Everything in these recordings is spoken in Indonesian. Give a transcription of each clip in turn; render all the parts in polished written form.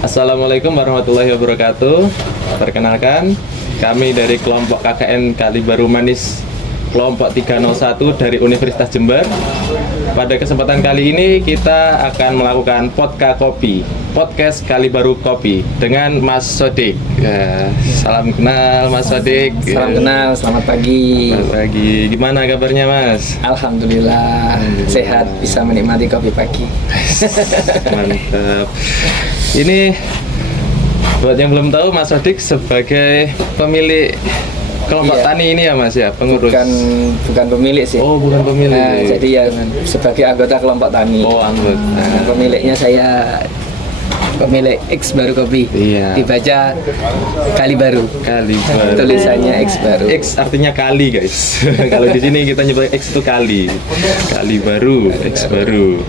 Assalamualaikum warahmatullahi wabarakatuh. Perkenalkan, kami dari kelompok KKN Kali Baru Manis kelompok 301 dari Universitas Jember. Pada kesempatan kali ini kita akan melakukan podcast Kali Baru Kopi dengan Mas Sodik. Salam kenal Mas Sodik. Salam kenal, selamat pagi. Selamat pagi. Gimana kabarnya Mas? Alhamdulillah sehat, bisa menikmati kopi pagi. Mantap. Ini buat yang belum tahu, Mas Sodik sebagai pemilik kelompok tani ini ya Mas ya, pengurus. Bukan pemilik sih. Oh, bukan pemilik. Nah, jadi ya sebagai anggota kelompok tani. Oh, anggota. Nah, pemiliknya saya pemilik X Baru Kopi. Iya. Dibaca Kali Baru. Kali Baru. Tulisannya X Baru. X artinya kali, guys. Kalau di sini kita nyebut X itu kali. Kali Baru, X Baru.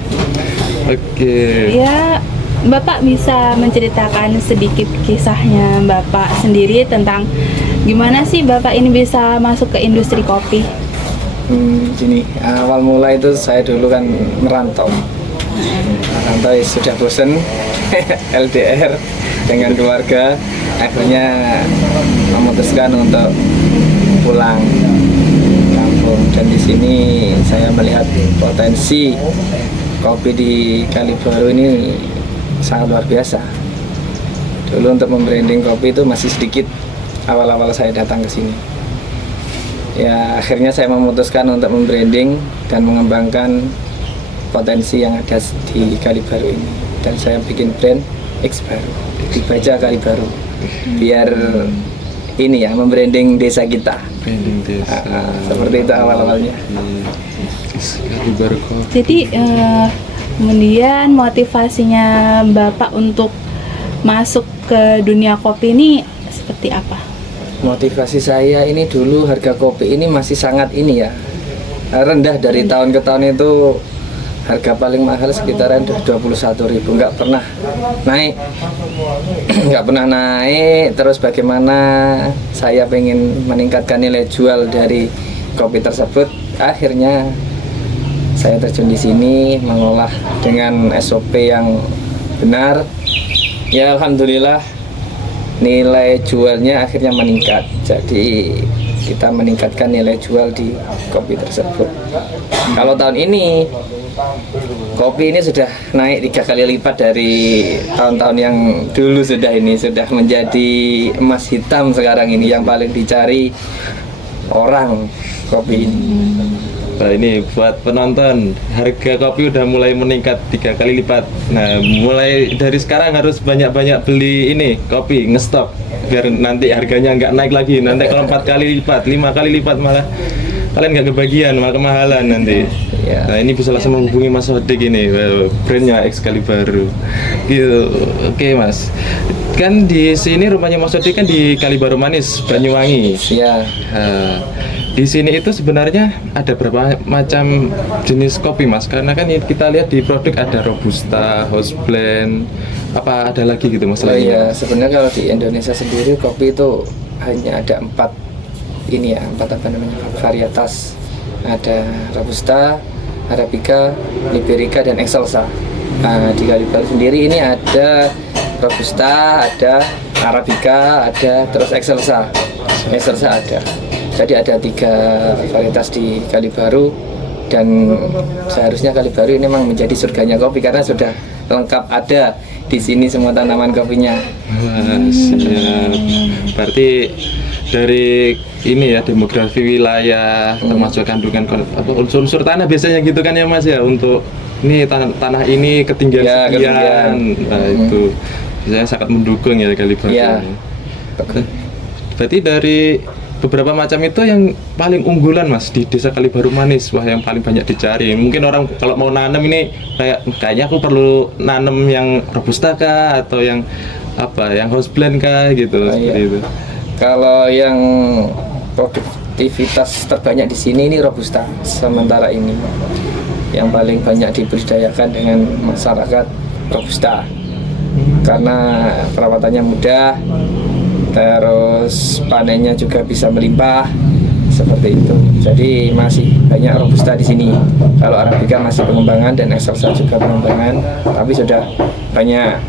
Oke. Ya, Bapak bisa menceritakan sedikit kisahnya Bapak sendiri tentang gimana sih Bapak ini bisa masuk ke industri kopi? Gini, awal mula itu saya dulu kan merantau ya, sudah bosen LDR dengan keluarga, akhirnya memutuskan untuk pulang kampung. Dan di sini saya melihat potensi kopi di Kali Baru ini sangat luar biasa. Dulu untuk membranding kopi itu masih sedikit awal-awal saya datang ke sini. Ya, akhirnya saya memutuskan untuk membranding dan mengembangkan potensi yang ada di Kali Baru ini. Dan saya bikin brand X Baru, dibaca Kali Baru. Biar ini ya, membranding desa kita. Branding desa. Seperti itu awal-awalnya. Kali Baru Kopi. Jadi kemudian motivasinya Bapak untuk masuk ke dunia kopi ini seperti apa? Motivasi saya ini dulu harga kopi ini masih sangat ini ya, rendah. Dari tahun ke tahun itu harga paling mahal sekitaran 21.000, nggak pernah naik. Nggak pernah naik. Terus bagaimana saya pengen meningkatkan nilai jual dari kopi tersebut, akhirnya saya terjun di sini mengolah dengan SOP yang benar. Ya, alhamdulillah nilai jualnya akhirnya meningkat. Jadi kita meningkatkan nilai jual di kopi tersebut. Kalau tahun ini kopi ini sudah naik 3 kali lipat dari tahun-tahun yang dulu. Sudah menjadi emas hitam sekarang ini, yang paling dicari orang kopi ini. Nah, ini buat penonton, harga kopi udah mulai meningkat 3 kali lipat. Nah, mulai dari sekarang harus banyak-banyak beli ini kopi, ngestok, biar nanti harganya nggak naik lagi. Nanti kalau 4 kali lipat, 5 kali lipat malah kalian nggak kebagian, malah kemahalan nanti. Nah, ini bisa langsung menghubungi Mas Sodik ini, brandnya X Kali Baru. Gitu. Oke Mas, kan di sini rumahnya Mas Sodik kan di Kali Baru Manis, Banyuwangi. Ya. Di sini itu sebenarnya ada berapa macam jenis kopi Mas? Karena kan kita lihat di produk ada Robusta, House Blend, apa ada lagi gitu Mas? Oh iya, sebenarnya kalau di Indonesia sendiri kopi itu hanya ada 4 varietas. Ada Robusta, Arabica, Liberica, dan Excelsa. Nah, di Kali Baru sendiri ini ada Robusta, ada Arabica, ada terus Excelsa ada. Jadi ada 3 varietas di Kali Baru, dan seharusnya Kali Baru ini memang menjadi surganya kopi karena sudah lengkap ada di sini semua tanaman kopinya. Siap. Berarti dari ini ya, demografi wilayah, termasuk kandungan unsur-unsur tanah biasanya gitu kan ya Mas ya, untuk ini tanah ini ketinggian Ya, sekian. Nah, itu biasanya sangat mendukung ya Kali Baru. Ya. Berarti dari beberapa macam itu yang paling unggulan Mas di desa Kali Baru Manis, wah yang paling banyak dicari. Mungkin orang kalau mau nanam ini kayaknya aku perlu nanam yang Robusta kah, atau yang apa, yang House Blend kah gitu. Seperti itu. Kalau yang produktivitas terbanyak di sini ini Robusta sementara ini. Yang paling banyak dibudidayakan dengan masyarakat Robusta. Karena perawatannya mudah, terus panennya juga bisa melimpah, seperti itu. Jadi masih banyak Robusta di sini. Kalau Arabica masih pengembangan dan Excelsa juga pengembangan, tapi sudah banyak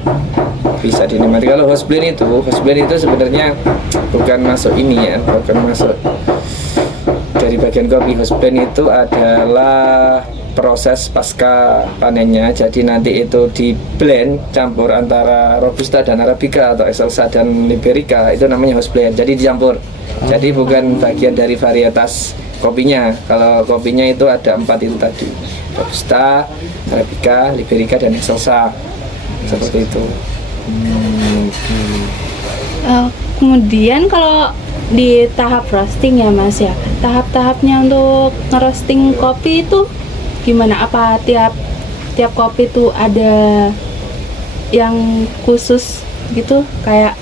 bisa dinikmati. Kalau house blend itu sebenarnya bukan masuk ini ya, bukan masuk dari bagian kopi. House blend itu adalah proses pasca panennya. Jadi nanti itu di blend campur antara robusta dan arabica atau excelsa dan liberica, itu namanya house blend. Jadi dicampur. Jadi bukan bagian dari varietas kopinya. Kalau kopinya itu ada 4 itu tadi: robusta, arabica, liberica, dan excelsa. Seperti itu. Kemudian kalau di tahap roasting ya Mas ya, tahap-tahapnya untuk ngerosting kopi itu gimana? Apa tiap kopi itu ada yang khusus gitu, kayak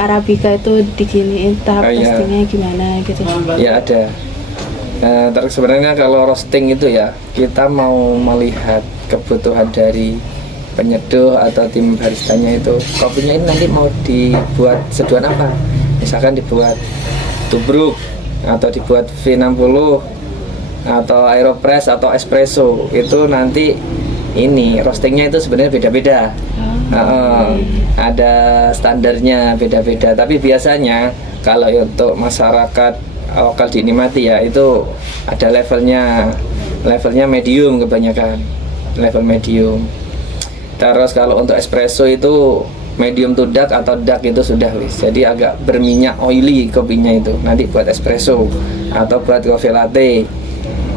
arabica itu diginiin tahap roastingnya gimana gitu? Ya ada. Sebenarnya kalau roasting itu ya, kita mau melihat kebutuhan dari penyeduh atau tim baristanya itu, kopinya ini nanti mau dibuat seduhan apa. Misalkan dibuat tubruk atau dibuat V60 atau aeropress atau espresso, itu nanti ini roastingnya itu sebenarnya beda-beda. Ada standarnya beda-beda, tapi biasanya kalau untuk masyarakat lokal dinikmati ya, itu ada levelnya medium, kebanyakan level medium. Terus kalau untuk espresso itu medium to dark atau dark itu sudah wis, jadi agak berminyak, oily kopinya itu nanti buat espresso atau buat coffee latte.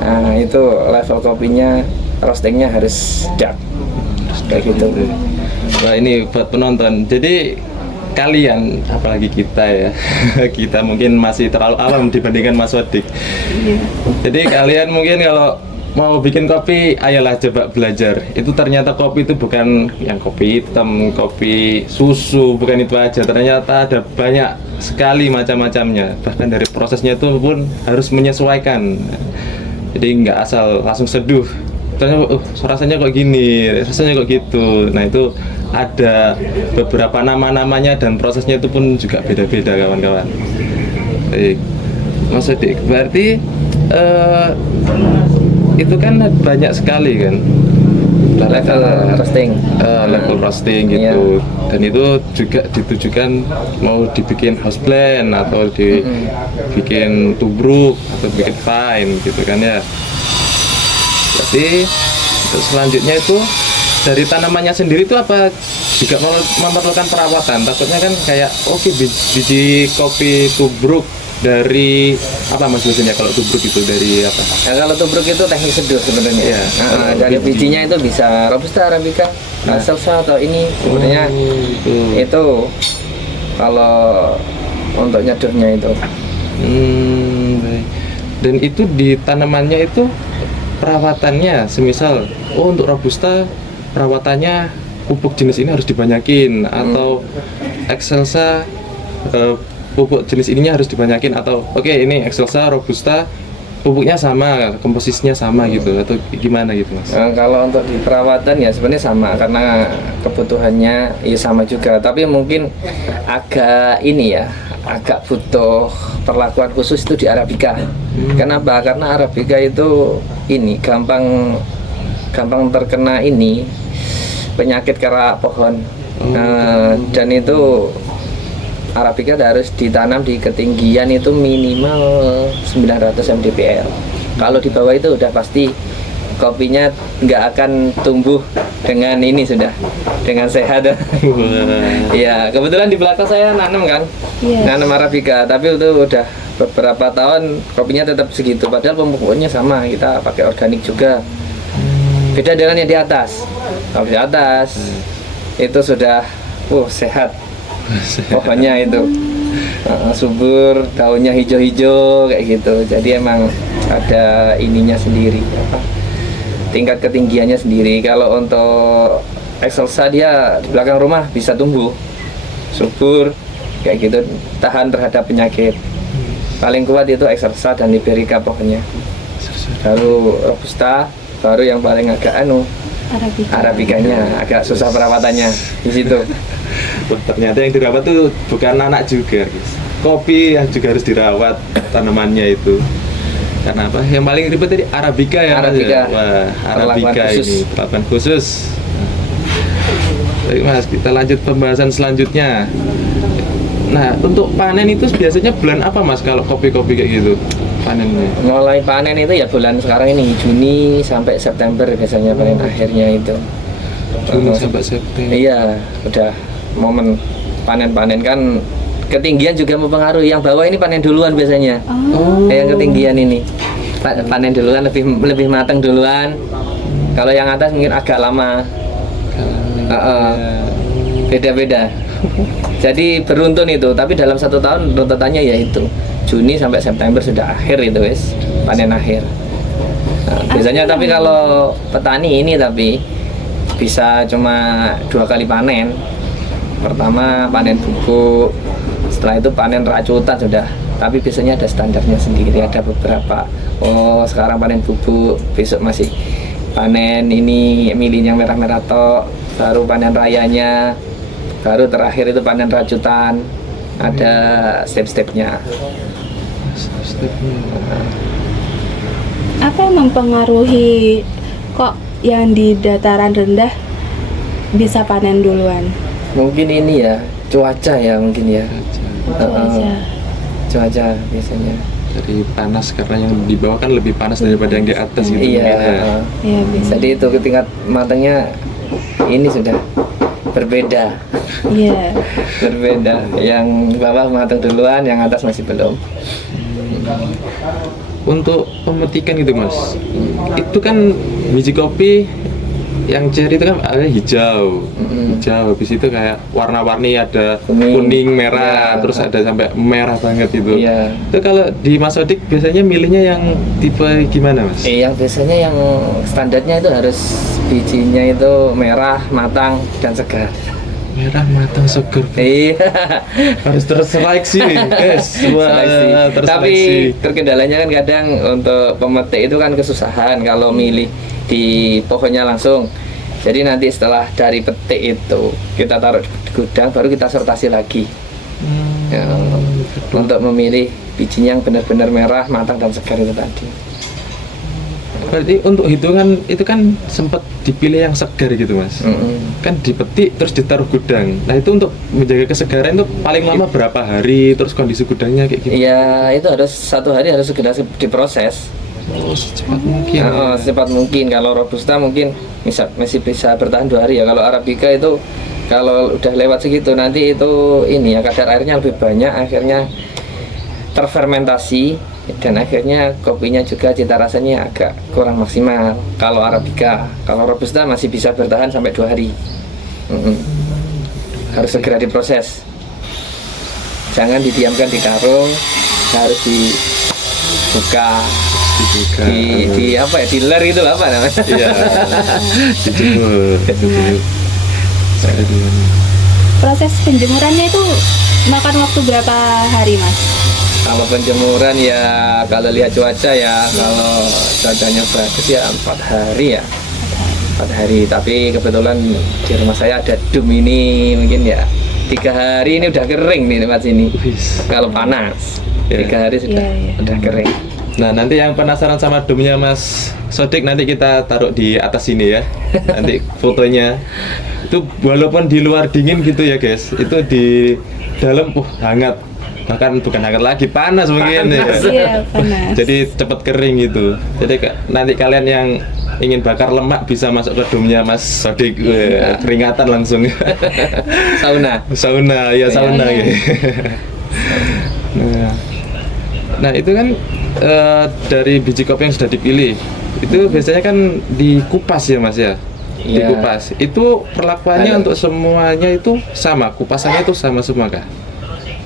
Nah itu level kopinya, roastingnya harus dark kayak gitu. Wah, ini buat penonton. Jadi kalian, apalagi kita ya, kita mungkin masih terlalu awam dibandingkan Mas Wadik. Jadi kalian mungkin kalau mau bikin kopi, ayolah coba belajar. Itu ternyata kopi itu bukan yang kopi hitam, kopi susu, bukan itu aja. Ternyata ada banyak sekali macam-macamnya. Bahkan dari prosesnya itu pun harus menyesuaikan. Jadi nggak asal langsung seduh. Ternyata rasanya kok gini, rasanya kok gitu. Nah itu ada beberapa nama-namanya dan prosesnya itu pun juga beda-beda, kawan-kawan. Baik, Mas Wadik, berarti itu kan banyak sekali kan level roasting, level roasting gitu. Dan itu juga ditujukan mau dibikin house blend atau dibikin tubruk atau bikin fine gitu kan ya. Berarti untuk selanjutnya itu dari tanamannya sendiri itu apa juga memerlukan perawatan? Takutnya kan kayak biji kopi tubruk dari apa Mas biasanya kalau tubruk itu dari apa? Ya, kalau tubruk itu teknik seduh sebenarnya. Dari bijinya itu bisa robusta, arabica, excelsa atau ini sebenarnya. Itu kalau untuk nyeduhnya itu. Baik. Dan itu di tanamannya itu perawatannya, semisal untuk robusta perawatannya pupuk jenis ini harus dibanyakin, atau excelsa pupuk jenis ininya harus dibanyakin, atau ini excelsa robusta pupuknya sama, komposisinya sama gitu, atau gimana gitu Mas? Kalau untuk di perawatan ya sebenarnya sama, karena kebutuhannya ya sama juga, tapi mungkin agak agak butuh perlakuan khusus itu di arabica. Kenapa? Karena arabica itu gampang terkena penyakit kera pohon. Dan itu arabica harus ditanam di ketinggian itu minimal 900 mdpl. Kalau di bawah itu udah pasti kopinya nggak akan tumbuh dengan dengan sehat. Iya, kebetulan di belakang saya nanam nanam arabica, tapi itu udah beberapa tahun kopinya tetap segitu, padahal pupuknya sama, kita pakai organik juga. Beda dengan yang di atas. Kalau di atas itu sudah sehat pohonnya itu, subur, daunnya hijau-hijau kayak gitu. Jadi emang ada ininya sendiri, tingkat ketinggiannya sendiri. Kalau untuk excelsa dia di belakang rumah bisa tumbuh subur kayak gitu, tahan terhadap penyakit. Paling kuat itu excelsa dan liberica pokoknya. Baru robusta, baru yang paling agak arabicanya agak susah perawatannya di situ. Ternyata yang dirawat tuh bukan anak juga, guys. Kopi yang juga harus dirawat tanamannya itu. Karena apa? Yang paling ribet tadi arabica ya. Arabica. Wah, arabica ini perlakuan khusus. Baik Mas, kita lanjut pembahasan selanjutnya. Nah, untuk panen itu biasanya bulan apa Mas kalau kopi-kopi kayak gitu panennya? Mulai panen itu ya bulan sekarang ini Juni sampai September biasanya panen akhirnya itu. Juni sampai September. Iya, udah momen panen-panen kan ketinggian juga mempengaruhi. Yang bawah ini panen duluan biasanya. Oh. Yang ketinggian ini panen duluan, lebih matang duluan. Kalau yang atas mungkin agak lama. Beda-beda. Jadi beruntun itu, tapi dalam 1 tahun runtutannya ya itu Juni sampai September sudah akhir itu wes panen akhir. Nah, biasanya tapi kalau petani ini tapi bisa cuma 2 kali panen. Pertama panen bubuk, setelah itu panen racutan sudah. Tapi biasanya ada standarnya sendiri, ada beberapa. Oh sekarang panen bubuk, besok masih panen ini milih yang merah-merah tok, baru panen rayanya, baru terakhir itu panen racutan. Ada step-stepnya. Apa yang mempengaruhi kok yang di dataran rendah bisa panen duluan? Mungkin ini ya cuaca ya mungkin ya. Cuaca. Cuaca biasanya. Dari panas karena yang di bawah kan lebih panas daripada yang di atas gitu. Iya. Iya bisa. Jadi itu tingkat matangnya ini sudah berbeda. Iya. Berbeda. Yang bawah matang duluan, yang atas masih belum. Untuk pemetikan gitu Mas, itu kan biji kopi yang cherry itu kan ada hijau, habis itu kayak warna-warni ada kuning, merah, Ya. terus ada sampai merah banget itu. Iya. Itu kalau di Mas Sodik biasanya milihnya yang tipe gimana Mas? Yang biasanya yang standarnya itu harus bijinya itu merah, matang, dan segar. Merah, matang, segar. Iya. Harus terseleksi, guys. Wah, Seleksi. Tapi terseleksi. terkendalanya kan kadang untuk pemetik itu kan kesusahan kalau milih di pohonnya langsung. Jadi nanti setelah dari petik itu kita taruh di gudang, baru kita sortasi lagi. Ya, untuk memilih bijinya yang benar-benar merah, matang, dan segar itu tadi. Berarti untuk hitungan itu kan sempat dipilih yang segar gitu Mas. Kan dipetik terus ditaruh gudang. Nah itu untuk menjaga kesegaran itu paling lama berapa hari, terus kondisi gudangnya kayak gitu? Ya itu harus 1 hari harus segera diproses. Oh, secepat mungkin. Secepat mungkin. Kalau robusta mungkin masih bisa bertahan 2 hari ya. Kalau arabica itu kalau udah lewat segitu nanti itu ini ya kadar airnya lebih banyak, akhirnya terfermentasi dan akhirnya kopinya juga cita rasanya agak kurang maksimal. Kalau arabica, kalau robusta masih bisa bertahan sampai 2 hari. Harus segera diproses. Jangan didiamkan di karung, harus dibuka. Di apa ya, dealer itu apa namanya? Iya. Dijemur. Proses penjemurannya itu makan waktu berapa hari Mas? Kalau penjemuran ya kalau lihat cuaca ya, kalau cuacanya bagus ya 4 hari ya. 4 hari, tapi kebetulan di rumah saya ada dum ini, mungkin ya 3 hari ini udah kering nih tempat sini. Kalau panas 3 hari sudah udah kering. Nah nanti yang penasaran sama domnya Mas Sodik nanti kita taruh di atas sini ya. Nanti fotonya itu walaupun di luar dingin gitu ya guys, itu di dalam hangat, bahkan bukan hangat lagi, panas mungkin ya. Iya panas. Jadi cepat kering gitu. Jadi nanti kalian yang ingin bakar lemak bisa masuk ke domnya Mas Sodik, keringatan langsung. Sauna ya sauna ya. Nah itu kan dari biji kopi yang sudah dipilih itu biasanya kan dikupas ya Mas ya. Dikupas. Itu perlakuannya untuk semuanya itu sama, kupasannya itu sama semua kah?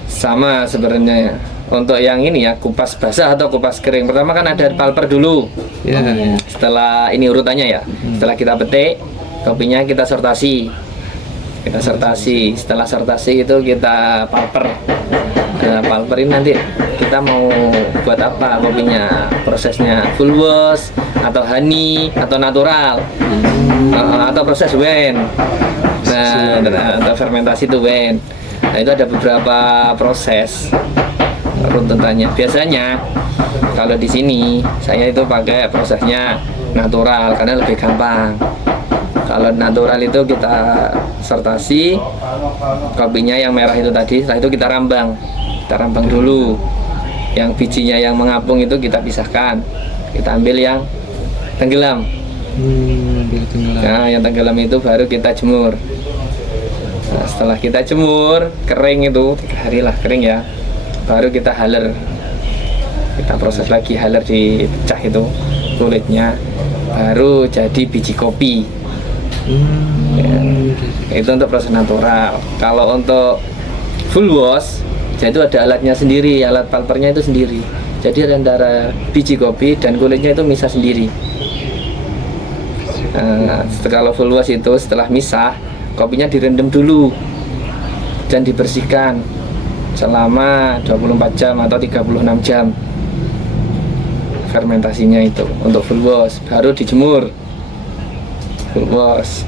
Sama sebenarnya ya. Untuk yang ini ya kupas basah atau kupas kering. Pertama kan ada pulper dulu. Ya. Setelah ini urutannya ya. Setelah kita petik, kopinya kita sortasi. Setelah sortasi itu kita pulper. Nah, pulper ini nanti kita mau buat apa kopinya? Prosesnya full wash atau honey atau natural. Atau proses wen. Nah, atau fermentasi itu wen. Nah, itu ada beberapa proses runtutannya. Biasanya kalau di sini saya itu pakai prosesnya natural karena lebih gampang. Kalau natural itu kita sertasi, kopinya yang merah itu tadi, setelah itu kita rambang dulu. Yang bijinya yang mengapung itu kita pisahkan, kita ambil yang tenggelam. Nah, yang tenggelam itu baru kita jemur. Nah, setelah kita jemur kering itu 3 hari lah kering ya, baru kita haler. Kita proses lagi haler, dipecah itu kulitnya, baru jadi biji kopi. Ya, itu untuk proses natural. Kalau untuk full wash, jadi itu ada alatnya sendiri, alat pulpernya itu sendiri. Jadi antara biji kopi dan kulitnya itu misah sendiri. Nah, kalau full wash itu setelah misah, kopinya direndam dulu dan dibersihkan selama 24 jam atau 36 jam fermentasinya itu untuk full wash, baru dijemur full wash.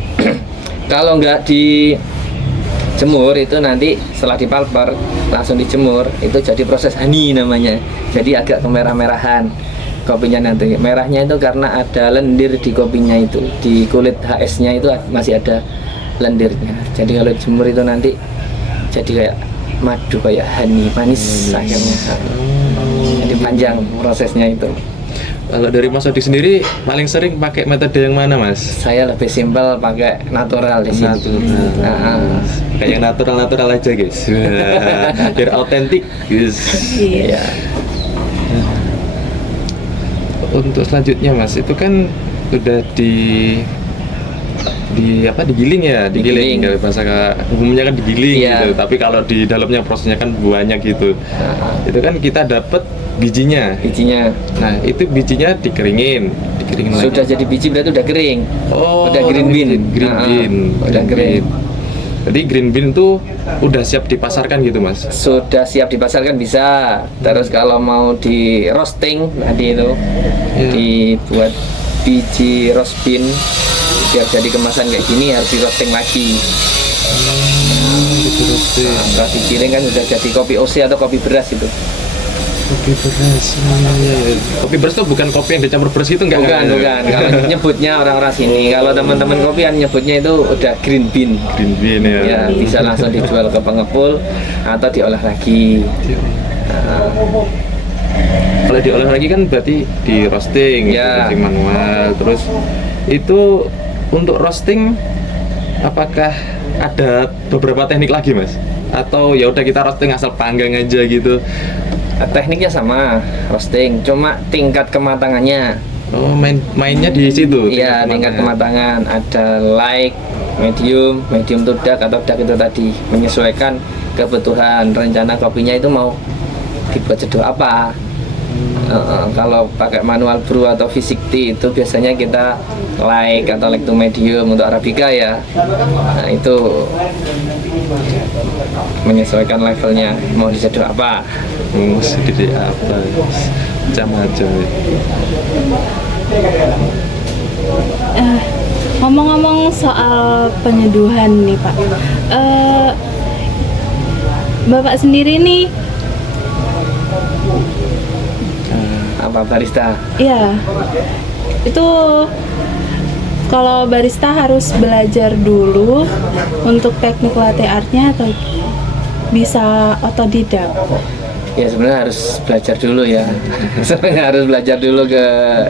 Kalau nggak dijemur itu nanti setelah dipalper langsung dijemur, itu jadi proses honey namanya, jadi agak kemerah-merahan kopinya. Nanti merahnya itu karena ada lendir di kopinya, itu di kulit HS-nya itu masih ada lendirnya. Jadi kalau dijemur itu nanti jadi kayak madu, kayak honey, manis akhirnya. Jadi panjang prosesnya itu. Kalau dari Mas Odik sendiri paling sering pakai metode yang mana, Mas? Saya lebih simpel, pakai natural di sini. Natural. Kayak yang natural aja, guys. Biar autentik, guys. Iya. Untuk selanjutnya, Mas, itu kan udah digiling ya, digiling. Kalau bahasa umumnya kan digiling gitu. Tapi kalau di dalamnya prosesnya kan banyak gitu. Itu kan kita dapat bijinya. Nah, itu bijinya dikeringin lagi. Sudah jadi biji berarti udah kering. Udah green bean. Udah kering. Jadi green bean itu udah siap dipasarkan gitu, Mas? Sudah siap dipasarkan bisa. Terus kalau mau di roasting tadi itu dibuat biji roast bean biar jadi kemasan kayak gini, harus di roasting lagi. Setelah digiling kan sudah jadi kopi OC atau kopi beras itu. Kopi beras. Kopi beras itu bukan kopi yang dicampur beras itu enggak? Bukan. Kalau nyebutnya orang-orang sini, kalau teman-teman kopi kan nyebutnya itu udah green bean. Green bean ya. Ya, bisa langsung dijual ke pengepul atau diolah lagi. Kalau diolah lagi kan berarti di roasting, roasting manual. Terus itu untuk roasting apakah ada beberapa teknik lagi, Mas? Atau ya udah kita roasting asal panggang aja gitu? Tekniknya sama, roasting, cuma tingkat kematangannya. Mainnya di situ. Iya, tingkat kematangan. Ada light, medium to dark atau dark itu tadi, menyesuaikan kebutuhan rencana kopinya itu mau dibuat seduh apa. Kalau pakai manual brew atau physic tea itu biasanya kita light atau light to medium untuk arabica ya. Nah, itu menyesuaikan levelnya mau diseduh apa. Sedikit apa macam-macam. Ngomong-ngomong soal penyeduhan nih, Pak, Bapak sendiri nih apa barista? Iya, itu kalau barista harus belajar dulu untuk teknik latte artnya atau bisa otodidak? Ya sebenarnya harus belajar dulu ya. Sebenarnya harus belajar dulu ke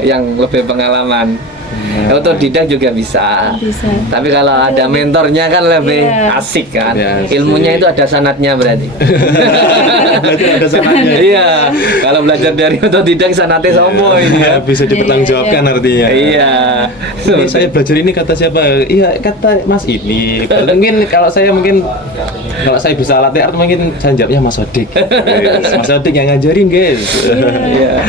yang lebih pengalaman. Otodidak juga bisa. Tapi kalau ada mentornya kan lebih asik kan. Ilmunya itu ada sanatnya berarti. Ada sanatnya. Iya. Kalau belajar dari otodidak sanatnya sopo ini ya. Bisa dipertanggungjawabkan artinya. Iya. Ini saya belajar ini kata siapa? Iya, kata Mas ini. Mungkin kalau saya bisa latte art mungkin saya jawabnya Mas Odik. Mas Odik yang ngajarin, guys. Iya.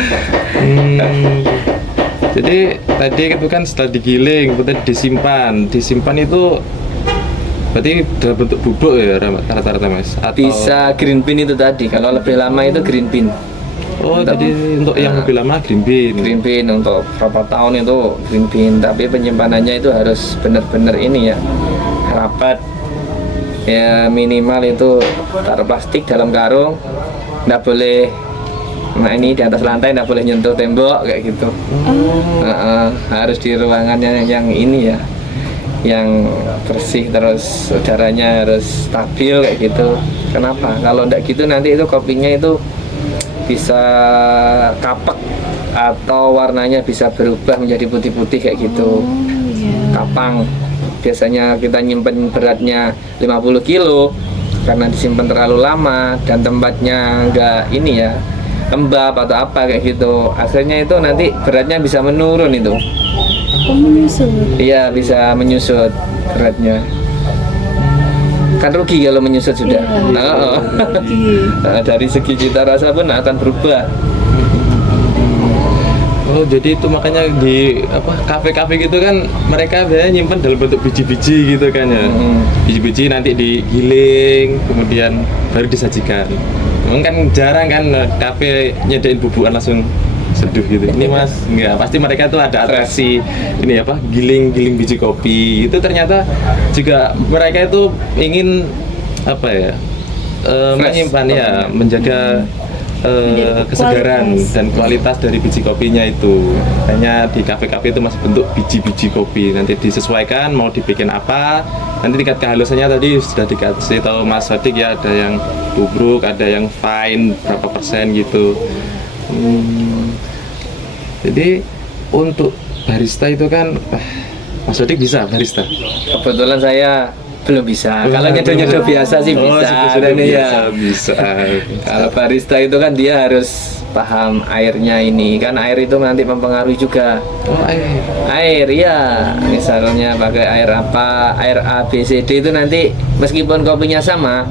Jadi tadi itu kan setelah digiling, kemudian disimpan itu berarti dalam bentuk bubuk ya rata-rata, Mas? Atau bisa green bean itu tadi, kalau lebih lama itu green bean. Jadi untuk yang lebih lama green bean. Green bean untuk berapa tahun itu green bean, tapi penyimpanannya itu harus benar-benar ini ya, rapat. Ya minimal itu taruh plastik dalam karung, nggak boleh. Nah ini di atas lantai nggak boleh nyentuh tembok kayak gitu. Harus di ruangannya yang ini ya, yang bersih, terus udaranya harus stabil kayak gitu. Kenapa? Kalau enggak gitu nanti itu kopinya itu bisa kapek atau warnanya bisa berubah menjadi putih-putih kayak gitu. Kapang. Biasanya kita nyimpen beratnya 50 kilo karena disimpan terlalu lama dan tempatnya enggak ini ya, lembab atau apa kayak gitu. Akhirnya itu nanti beratnya bisa menurun itu. Oh, menyusut. Iya, bisa menyusut beratnya. Kan rugi kalau menyusut sudah. Iya, rugi. Dari segi cita rasa pun akan berubah. Oh, jadi itu makanya di apa kafe-kafe gitu kan mereka biasanya nyimpen dalam bentuk biji-biji gitu kan ya. Biji-biji nanti digiling, kemudian baru disajikan. Memang kan jarang kan kafe nyediain bubukan langsung seduh gitu. Ini Mas, enggak, pasti mereka tuh ada atraksi ini apa, giling-giling biji kopi. Itu ternyata juga mereka itu ingin apa ya? Menyimpan ya, menjaga kesegaran kualitas. dan kualitas dari biji kopinya itu. Hanya di kafe-kafe itu masih bentuk biji-biji kopi. Nanti disesuaikan mau dibikin apa. Nanti tingkat kehalusannya tadi sudah dikasih tahu Mas Sodik ya, ada yang tubruk, ada yang fine berapa persen gitu. Jadi untuk barista itu kan Mas Sodik bisa barista. Kebetulan saya belum bisa. Kalau nyeduh-nyeduh biasa sih bisa. Sudah Dan iya. bisa. Kalau barista itu kan dia harus paham airnya ini. Kan air itu nanti mempengaruhi juga. Oh, Air ya. Misalnya pakai air apa, air A, B, C, D itu nanti meskipun kopinya sama,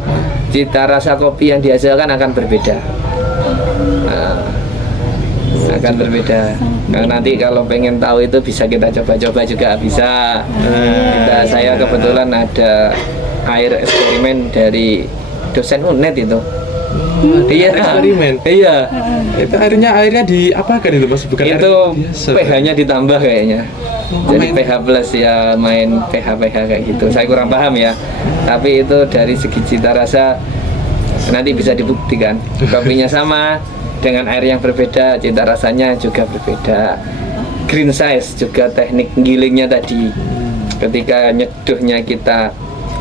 cita rasa kopi yang dihasilkan akan berbeda. Akan berbeda. Nah, nanti kalau pengen tahu itu bisa kita coba-coba juga bisa. Saya kebetulan ada air eksperimen dari dosen UNED itu. Iya, eksperimen. Iya. Itu airnya di apa kan itu Mas? Bukan air Itu biasa. pH-nya ditambah kayaknya. Jadi main. pH plus ya, main pH kayak gitu. Saya kurang paham ya. Tapi itu dari segi cita rasa nanti bisa dibuktikan. Kopinya sama dengan air yang berbeda, cita rasanya juga berbeda. Green size juga teknik gilingnya tadi. Ketika nyeduhnya kita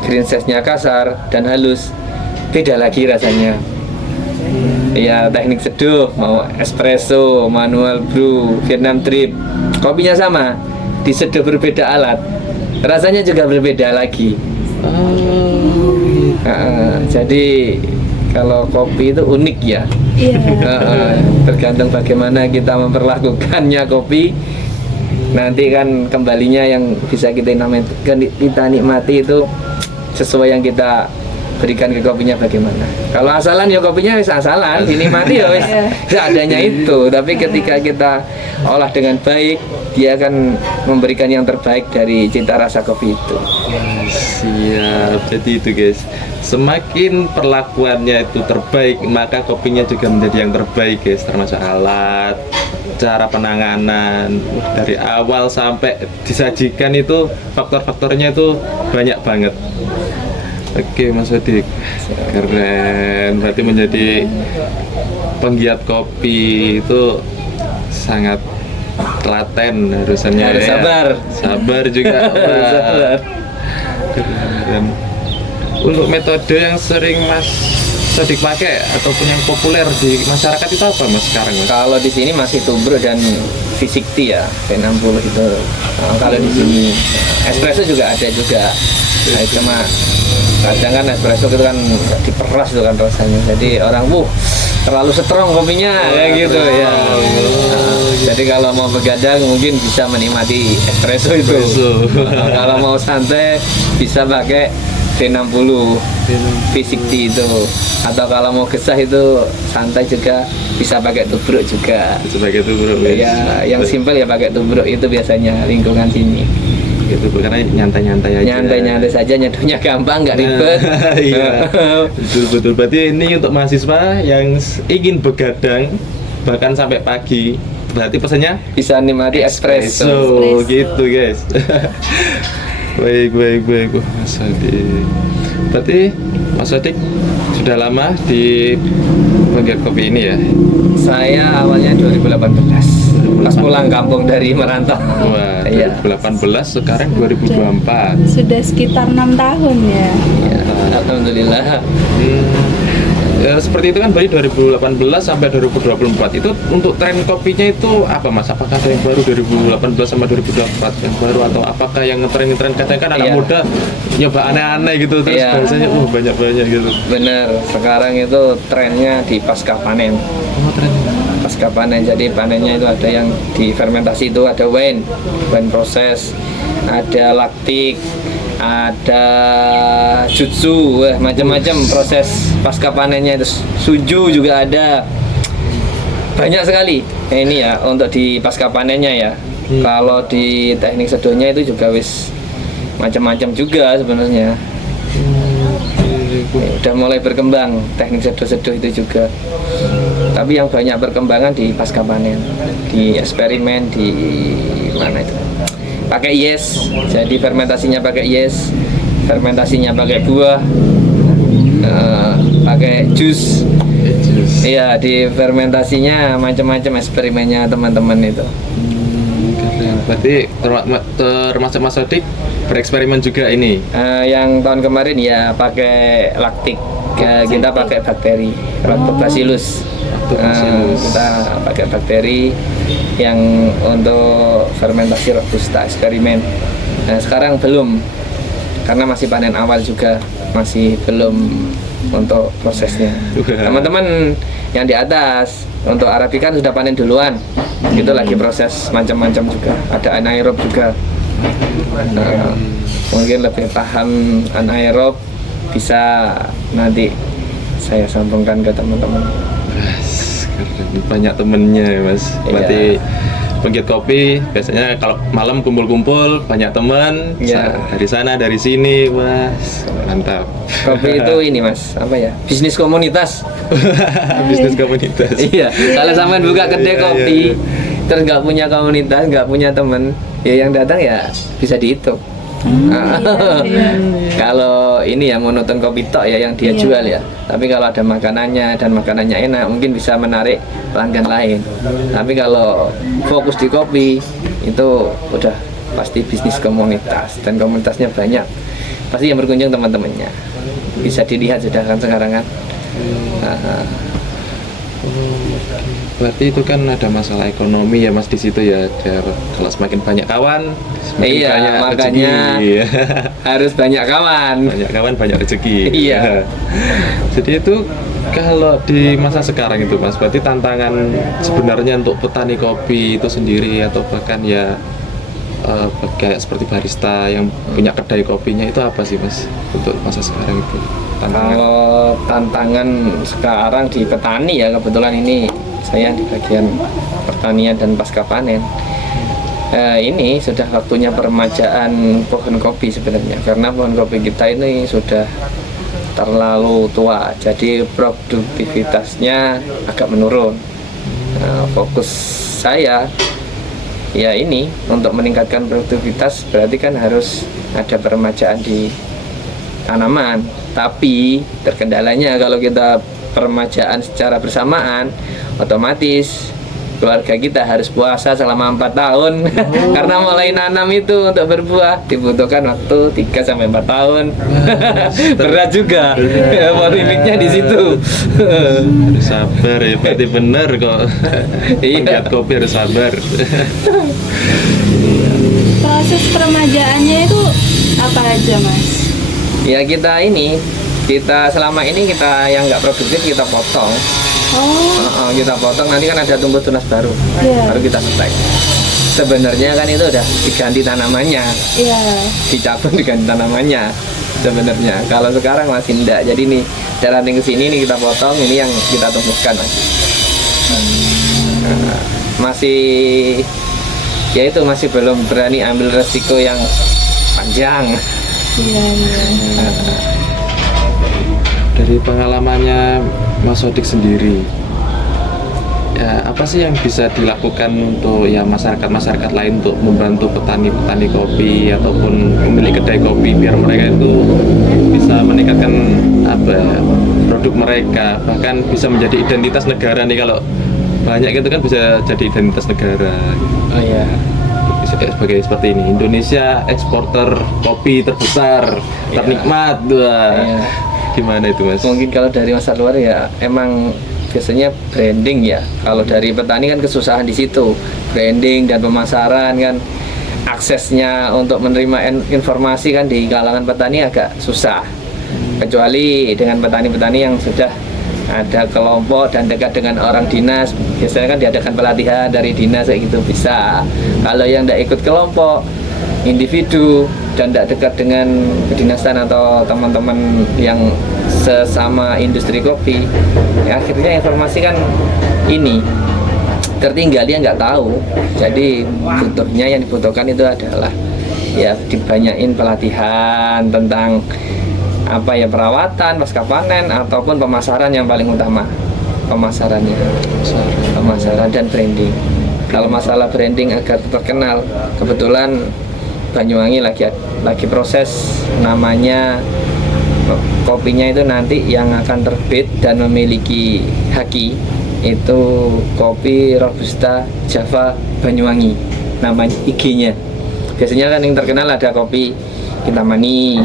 green size-nya kasar dan halus, beda lagi rasanya. Ya, teknik seduh, mau espresso, manual brew, Vietnam drip, kopinya sama, diseduh berbeda alat, rasanya juga berbeda lagi. Jadi kalau kopi itu unik ya. Iya. Tergantung bagaimana kita memperlakukannya kopi. Nanti kan kembalinya yang bisa kita nikmati itu sesuai yang kita berikan ke kopinya bagaimana. Kalau asalan ya kopinya wis asalan, dinikmati ya wis seadanya itu. Tapi ketika kita olah dengan baik, dia akan memberikan yang terbaik dari cita rasa kopi itu. Siap. Jadi itu guys, semakin perlakuannya itu terbaik, maka kopinya juga menjadi yang terbaik guys. Termasuk alat, cara penanganan, dari awal sampai disajikan itu faktor-faktornya itu banyak banget. Oke Mas Sodik, keren. Berarti menjadi penggiat kopi itu sangat telaten harusnya. Harus ya. Sabar juga. Harus sabar. Keren. Untuk metode yang sering Mas Sodik pakai ataupun yang populer di masyarakat itu apa Mas sekarang Mas? Kalau di sini masih tubruk dan V60 ya, V60 itu. Kalau di sini espresso juga ada juga. Cuma kadang kan espresso itu kan diperas itu kan rasanya. Jadi orang terlalu strong kopinya kayak gitu ya. Jadi kalau mau begadang mungkin bisa menikmati espresso itu. Kalau mau santai bisa pakai V60 V60 itu. Atau kalau mau gesah itu santai juga bisa pakai tubruk juga. Sebagai tubruk ya, yang simpel ya pakai tubruk itu biasanya lingkungan sini. Gitu karena nyantai-nyantai aja. Nyantai-nyantai saja, nyeduhnya gampang, nggak ribet. Iya. Betul. Berarti ini untuk mahasiswa yang ingin begadang bahkan sampai pagi. Berarti pesannya Bisa nikmati espresso. Gitu guys. Baik. Mas Sodik. Berarti Mas Sodik sudah lama di penggiat kopi ini ya? Saya awalnya 2018. pas pulang kampung dari merantau. Wah, Iya. 2018 sekarang 2024. Sudah sekitar 6 tahun ya. Ya, alhamdulillah. Ya, seperti itu kan dari 2018 sampai 2024 itu untuk tren kopinya itu apa Mas? Apakah ada yang baru 2018 sama 2024 yang baru atau apakah yang ngetren kadang kan anak Iya. muda nyoba aneh-aneh gitu terus Iya. biasanya banyak-banyak gitu. Bener, sekarang itu trennya di pasca panen. Oh, tren. Pasca panen, jadi panennya itu ada yang di fermentasi, itu ada wine proses, ada laktik, ada jutsu, macam-macam proses pasca panennya itu. Suju juga ada, banyak sekali. Nah, ini ya untuk di pasca panennya ya. Kalau di teknik sedonya itu juga wis macam-macam juga sebenarnya. Ya, udah mulai berkembang teknik seduh-seduh itu juga. Tapi yang banyak perkembangan di pasca panen, di eksperimen di mana itu. Pakai yes, jadi fermentasinya pakai yes, fermentasinya pakai buah, pakai jus. Iya, di fermentasinya macam-macam eksperimennya teman-teman itu. Keren. Berarti termasuk Mas Sodik bereksperimen juga ini. Yang tahun kemarin ya pakai laktik, ya, kita pakai bakteri lactobacillus. Kita pakai bakteri yang untuk fermentasi robusta eksperimen. Nah, sekarang belum, karena masih panen awal juga, masih belum untuk prosesnya. Teman-teman yang di atas untuk arabica kan sudah panen duluan, itu lagi proses macam-macam juga, ada anaerob juga. Mungkin lebih paham anaerob, bisa nanti saya sambungkan ke teman-teman. Keren. Banyak temennya ya Mas. Berarti penggiat kopi biasanya kalau malam kumpul-kumpul banyak teman. Iya. Dari sana dari sini Mas. Mantap. Kopi itu ini Mas, apa ya? Bisnis komunitas. Bisnis komunitas. Iya, kalau sampean buka kedai Iya, kopi, iya. terus nggak punya komunitas, nggak punya temen, ya yang datang ya bisa dihitung. Kalau ini ya monoton kopi tok ya yang dia Iya. jual ya. Tapi kalau ada makanannya dan makanannya enak, mungkin bisa menarik pelanggan lain. Tapi kalau fokus di kopi, itu udah pasti bisnis komunitas, dan komunitasnya banyak. Pasti yang berkunjung teman-temannya. Bisa dilihat sudah kan sekarang kan. Berarti itu kan ada masalah ekonomi ya Mas di situ ya. Kalau semakin banyak kawan, semakin Iya, banyak makanya rezeki. harus banyak kawan. Banyak kawan banyak rezeki. Iya. Jadi itu kalau di masa sekarang itu Mas, berarti tantangan sebenarnya untuk petani kopi itu sendiri atau bahkan ya kayak seperti barista yang punya kedai kopinya itu apa sih Mas untuk masa sekarang itu? Tantangan. Kalau tantangan sekarang di petani ya, kebetulan ini saya di bagian pertanian dan pasca panen. Ini sudah waktunya peremajaan pohon kopi sebenarnya, karena pohon kopi kita ini sudah terlalu tua, jadi produktivitasnya agak menurun. Fokus saya ya ini untuk meningkatkan produktivitas, berarti kan harus ada peremajaan di tanaman. Tapi terkendalanya kalau kita peremajaan secara bersamaan, otomatis keluarga kita harus puasa selama 4 tahun. Karena mulai nanam itu untuk berbuah dibutuhkan waktu 3-4 tahun. Berat juga. Ya, polemiknya di situ. Harus sabar ya, berarti bener kok. Iya. Penggiat kopi harus sabar. Proses peremajaannya itu apa aja Mas? Ya kita selama ini kita yang nggak produktif kita potong. Kita potong, nanti kan ada tumbuh tunas baru, Iya. baru kita setek. Sebenarnya kan itu udah diganti tanamannya, Iya. dicabut diganti tanamannya. Sebenarnya kalau sekarang masih enggak. Jadi nih dari ranting ke sini nih kita potong, ini yang kita tumbuhkan Mas. Masih ya itu masih belum berani ambil resiko yang panjang. Iya. Dari pengalamannya Mas Sodik sendiri, ya apa sih yang bisa dilakukan untuk ya masyarakat lain untuk membantu petani kopi ataupun pemilik kedai kopi biar mereka itu bisa meningkatkan apa ya, produk mereka, bahkan bisa menjadi identitas negara nih kalau banyak itu kan bisa jadi identitas negara. Oh ya. Sebagai seperti ini, Indonesia eksporter kopi terbesar, Iya. ternikmat, wah. Iya. Gimana itu mas? Mungkin kalau dari masa luar ya emang biasanya branding ya. Kalau dari petani kan kesusahan di situ, branding dan pemasaran kan, aksesnya untuk menerima informasi kan di kalangan petani agak susah. Kecuali dengan petani-petani yang sudah ada kelompok dan dekat dengan orang dinas, biasanya kan diadakan pelatihan dari dinas kayak gitu bisa. Kalau yang tidak ikut kelompok, individu dan tidak dekat dengan kedinasan atau teman-teman yang sesama industri kopi, ya akhirnya informasi kan ini tertinggal, dia nggak tahu. Jadi butuhnya, yang dibutuhkan itu adalah ya dibanyain pelatihan tentang apa ya, perawatan pasca panen ataupun pemasaran yang paling utama, pemasaran dan branding. Kalau masalah branding agar terkenal, kebetulan Banyuwangi lagi proses namanya, kopinya itu nanti yang akan terbit dan memiliki haki itu kopi Robusta Java Banyuwangi, namanya IG-nya. Biasanya kan yang terkenal ada kopi Kintamani,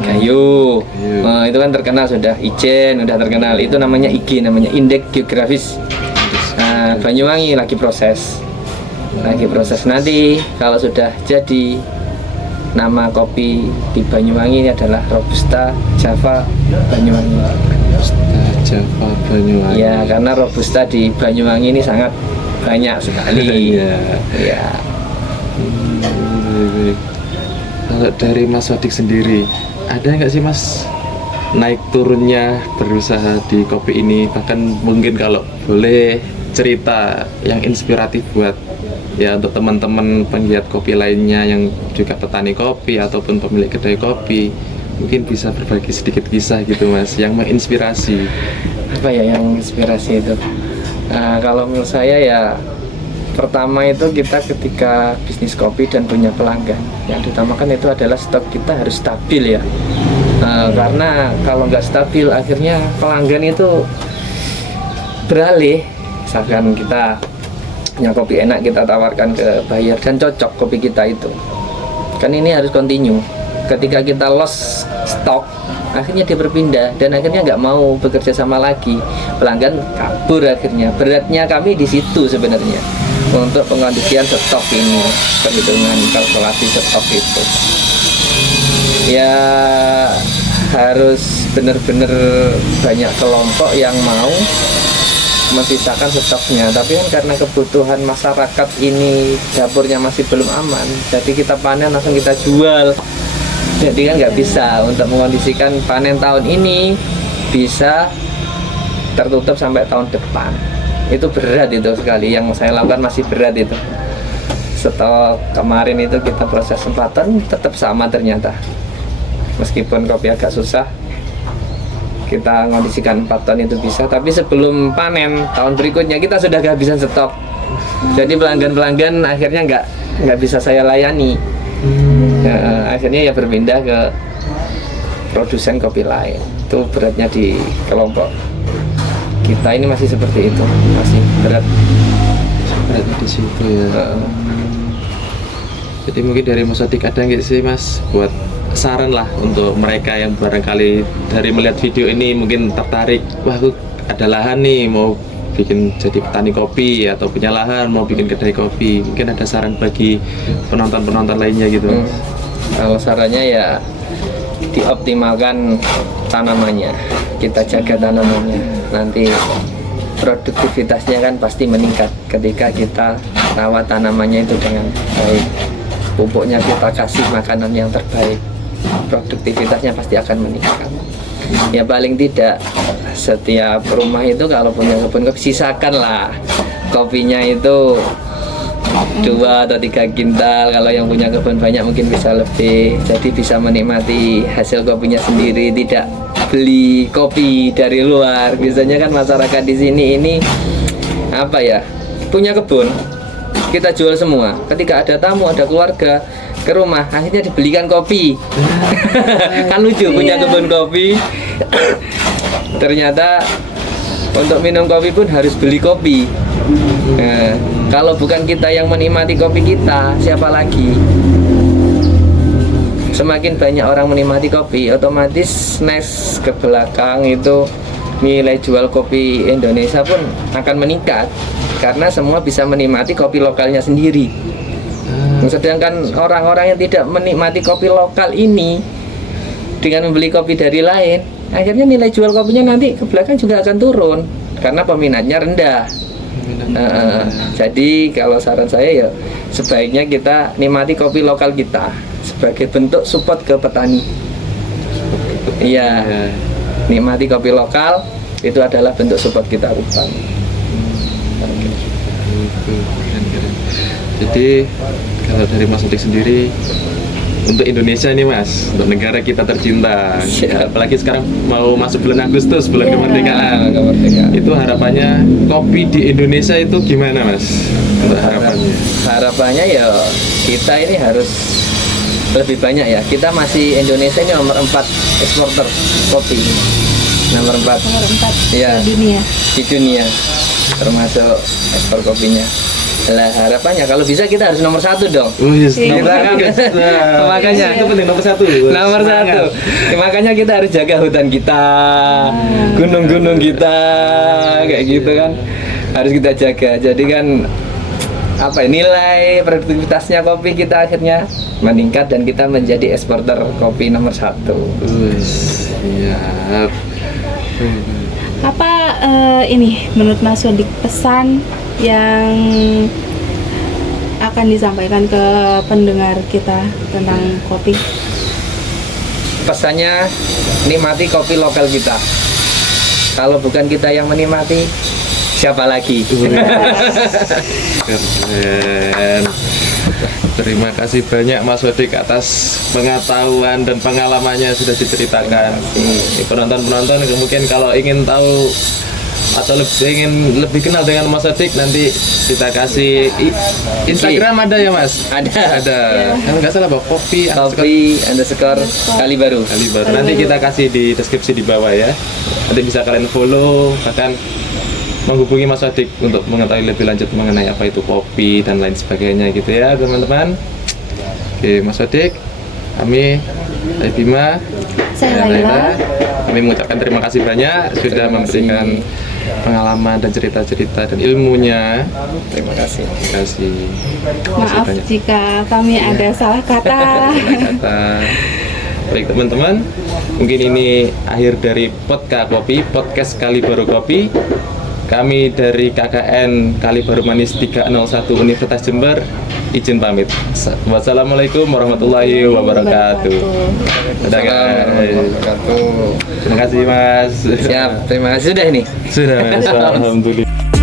Gayo, itu kan terkenal, sudah Ijen, udah terkenal. Itu namanya IG, namanya Indeks Geografis. Nah, Banyuwangi lagi proses nanti kalau sudah jadi, nama kopi di Banyuwangi ini adalah Robusta Java Banyuwangi. Robusta Java Banyuwangi. Ya, karena Robusta di Banyuwangi ini sangat banyak sekali. Iya. Ya. Kalau dari Mas Sodik sendiri, ada nggak sih Mas naik turunnya berusaha di kopi ini? Bahkan mungkin kalau boleh cerita yang inspiratif buat ya untuk teman-teman penggiat kopi lainnya yang juga petani kopi ataupun pemilik kedai kopi, mungkin bisa berbagi sedikit kisah gitu Mas yang menginspirasi. Apa ya yang inspirasi itu? Kalau menurut saya ya, pertama itu kita ketika bisnis kopi dan punya pelanggan, yang diutamakan itu adalah stok kita harus stabil ya. Karena kalau nggak stabil akhirnya pelanggan itu beralih. Misalkan kita punya kopi enak, kita tawarkan ke buyer dan cocok kopi kita itu, kan ini harus continue. Ketika kita lost stok, akhirnya dia berpindah dan akhirnya nggak mau bekerja sama lagi, pelanggan kabur. Akhirnya beratnya kami di situ sebenarnya, untuk pengkondisian stok ini, perhitungan kalkulasi stok itu ya harus benar-benar banyak kelompok yang mau mensisakan stoknya. Tapi kan karena kebutuhan masyarakat ini, dapurnya masih belum aman, jadi kita panen langsung kita jual. Jadi kan nggak bisa untuk mengkondisikan panen tahun ini bisa tertutup sampai tahun depan. Itu berat itu sekali, yang saya lakukan masih berat itu. Setelah kemarin itu kita proses 4 ton tetap sama ternyata, meskipun kopi agak susah, kita mengkondisikan 4 ton itu bisa. Tapi sebelum panen tahun berikutnya kita sudah kehabisan stok, jadi pelanggan-pelanggan akhirnya nggak bisa saya layani. Akhirnya ya berpindah ke produsen kopi lain. Itu beratnya di kelompok kita ini masih seperti itu, masih berat di situ ya. Jadi mungkin dari Mas Sodik ada nggak sih Mas buat saran lah untuk mereka yang barangkali dari melihat video ini mungkin tertarik, wah aku ada lahan nih mau bikin jadi petani kopi atau punya lahan mau bikin kedai kopi, mungkin ada saran bagi penonton-penonton lainnya gitu Mas? Kalau sarannya ya dioptimalkan tanamannya, kita jaga tanamannya, nanti produktivitasnya kan pasti meningkat ketika kita rawat tanamannya itu dengan baik, pupuknya kita kasih makanan yang terbaik, produktivitasnya pasti akan meningkat. Ya paling tidak setiap rumah itu kalau punya kebun kopi, sisakan lah kopinya itu 2 atau 3 kintal. Kalau yang punya kebun banyak mungkin bisa lebih, jadi bisa menikmati hasil kopinya sendiri, tidak beli kopi dari luar. Biasanya kan masyarakat di sini ini apa ya, punya kebun kita jual semua, ketika ada tamu, ada keluarga ke rumah akhirnya dibelikan kopi. Kan lucu, punya kebun kopi ternyata Untuk minum kopi pun harus beli kopi. Nah, kalau bukan kita yang menikmati kopi kita, siapa lagi? Semakin banyak orang menikmati kopi, otomatis next ke belakang itu nilai jual kopi Indonesia pun akan meningkat karena semua bisa menikmati kopi lokalnya sendiri. Sedangkan orang-orang yang tidak menikmati kopi lokal ini dengan membeli kopi dari lain, akhirnya nilai jual kopinya nanti ke belakang juga akan turun karena peminatnya rendah. Jadi kalau saran saya ya sebaiknya kita nikmati kopi lokal kita sebagai bentuk support ke petani. Iya, nikmati kopi lokal itu adalah bentuk support kita ke petani. Jadi kalau dari Mas Sodik sendiri, untuk Indonesia nih Mas, untuk negara kita tercinta, apalagi sekarang mau masuk bulan Agustus, bulan kemerdekaan, itu harapannya kopi di Indonesia itu gimana Mas? Untuk harapannya? Harapannya ya kita ini harus lebih banyak ya. Kita masih Indonesia ini nomor 4 eksporter kopi. Nomor 4 ya, dunia. di dunia termasuk ekspor kopinya. Lah harapannya kalau bisa kita harus nomor 1 dong. Yes, Iya. nomor satu, guys. Nah, Makanya itu penting nomor 1. Nomor 1. Makanya kita harus jaga hutan kita, gunung-gunung kita, kayak gitu kan. Harus kita jaga. Jadi kan apa ya, nilai produktivitasnya kopi kita akhirnya meningkat dan kita menjadi eksporter kopi nomor 1. Siap. Apa ini menurut Mas Sodik pesan yang akan disampaikan ke pendengar kita tentang kopi? Pesannya nikmati kopi lokal kita. Kalau bukan kita yang menikmati, siapa lagi? Keren. Terima kasih banyak Mas Sodik atas pengetahuan dan pengalamannya sudah diceritakan. Penonton-penonton mungkin kalau ingin tahu atau ingin lebih kenal dengan Mas Sodik, nanti kita kasih Instagram ada ya Mas? Ada. Kalau nggak salah kopi _ kali baru. Nanti kita kasih di deskripsi di bawah ya. Nanti bisa kalian follow, bahkan menghubungi Mas Sodik untuk mengetahui lebih lanjut mengenai apa itu kopi dan lain sebagainya gitu ya teman-teman. Oke Mas Sodik, kami saya Bima, Saya Laila. kami mengucapkan terima kasih banyak sudah memberikan pengalaman dan cerita-cerita dan ilmunya. Terima kasih. Terima kasih. Maaf banyak. jika kami ada salah kata. Kata. Baik teman-teman, mungkin ini akhir dari podcast Kali Baru Kopi. Kami dari KKN Kali Baru Manis 301 Universitas Jember izin pamit. Wassalamualaikum warahmatullahi wabarakatuh. Dadah, guys. Terima kasih Mas. Siap, terima kasih sudah ini. Sudah Mas. Alhamdulillah.